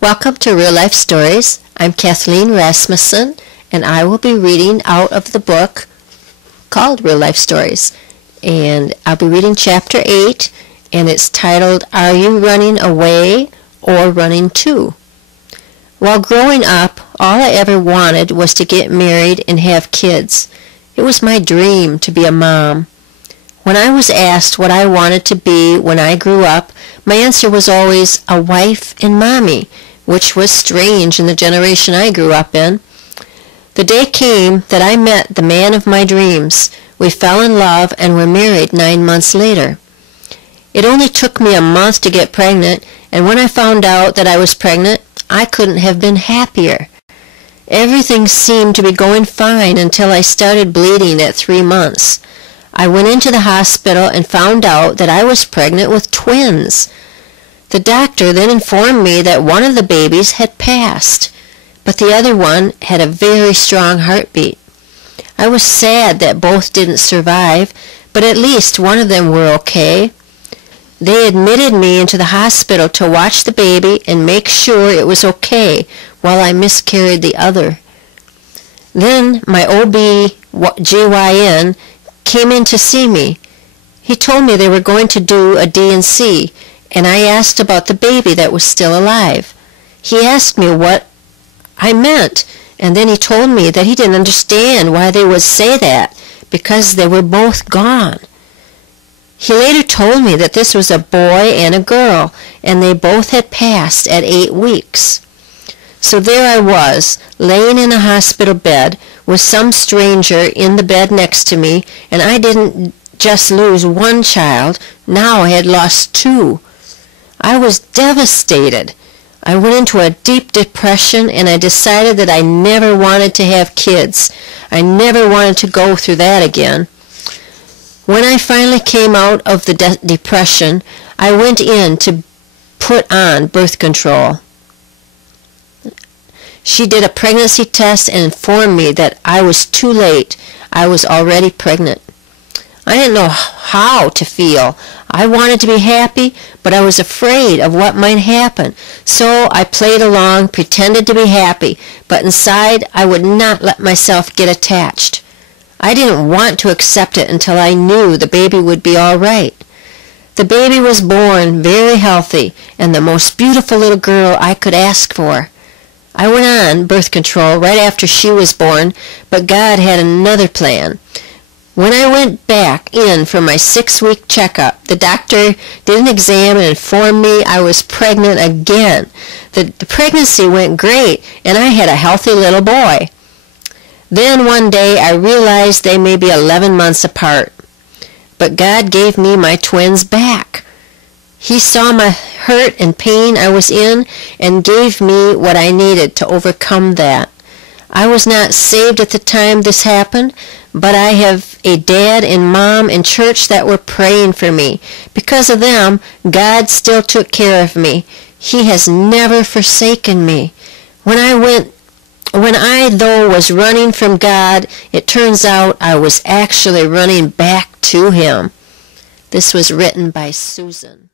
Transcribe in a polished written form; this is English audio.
Welcome to Real Life Stories. I'm Kathleen Rasmussen, and I will be reading out of the book called Real Life Stories. And I'll be reading Chapter 8, and it's titled, Are You Running Away or Running To? While growing up, all I ever wanted was to get married and have kids. It was my dream to be a mom. When I was asked what I wanted to be when I grew up, my answer was always a wife and mommy, which was strange in the generation I grew up in. The day came that I met the man of my dreams. We fell in love and were married 9 months later. It only took me a month to get pregnant, and when I found out that I was pregnant, I couldn't have been happier. Everything seemed to be going fine until I started bleeding at 3 months. I went into the hospital and found out that I was pregnant with twins. The doctor then informed me that one of the babies had passed, but the other one had a very strong heartbeat. I was sad that both didn't survive, but at least one of them were okay. They admitted me into the hospital to watch the baby and make sure it was okay while I miscarried the other. Then my OB-GYN came in to see me. He told me they were going to do a D&C, and I asked about the baby that was still alive. He asked me what I meant, and then he told me that he didn't understand why they would say that, because they were both gone. He later told me that this was a boy and a girl, and they both had passed at 8 weeks. So there I was, laying in a hospital bed with some stranger in the bed next to me, and I didn't just lose one child, now I had lost 2. I was devastated. I went into a deep depression, and I decided that I never wanted to have kids. I never wanted to go through that again. When I finally came out of the depression, I went in to put on birth control. She did a pregnancy test and informed me that I was too late. I was already pregnant. I didn't know how to feel. I wanted to be happy, but I was afraid of what might happen. So I played along, pretended to be happy, but inside I would not let myself get attached. I didn't want to accept it until I knew the baby would be all right. The baby was born very healthy and the most beautiful little girl I could ask for. I went on birth control right after she was born, but God had another plan. When I went back in for my 6-week checkup, the doctor did an exam and informed me I was pregnant again. The pregnancy went great, and I had a healthy little boy. Then one day I realized they may be 11 months apart. But God gave me my twins back. He saw my hurt and pain I was in and gave me what I needed to overcome that. I was not saved at the time this happened, but I have a dad and mom in church that were praying for me. Because of them, God still took care of me. He has never forsaken me. When I, though, was running from God, it turns out I was actually running back to Him. This was written by Susan.